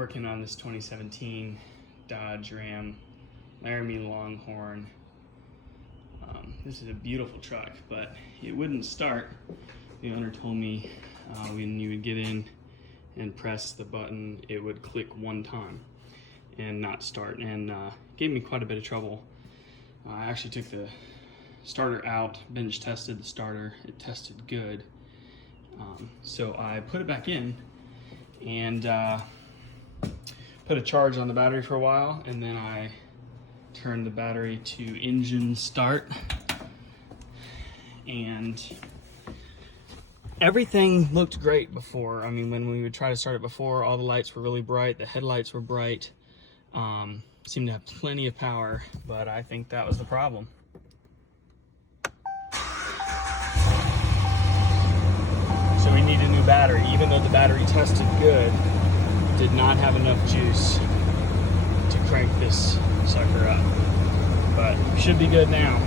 working on this 2017 Dodge Ram Laramie Longhorn. This is a beautiful truck, but it wouldn't start. The owner told me when you would get in and press the button, it would click one time and not start, and gave me quite a bit of trouble. I actually took the starter out, bench tested the starter, it tested good. So I put it back in and put a charge on the battery for a while, and then I turned the battery to engine start, and everything looked great before. I mean, when we would try to start it before, all the lights were really bright, the headlights were bright, seemed to have plenty of power, but I think that was the problem. So we need a new battery. Even though the battery tested good, did not have enough juice to crank this sucker up. But should be good now.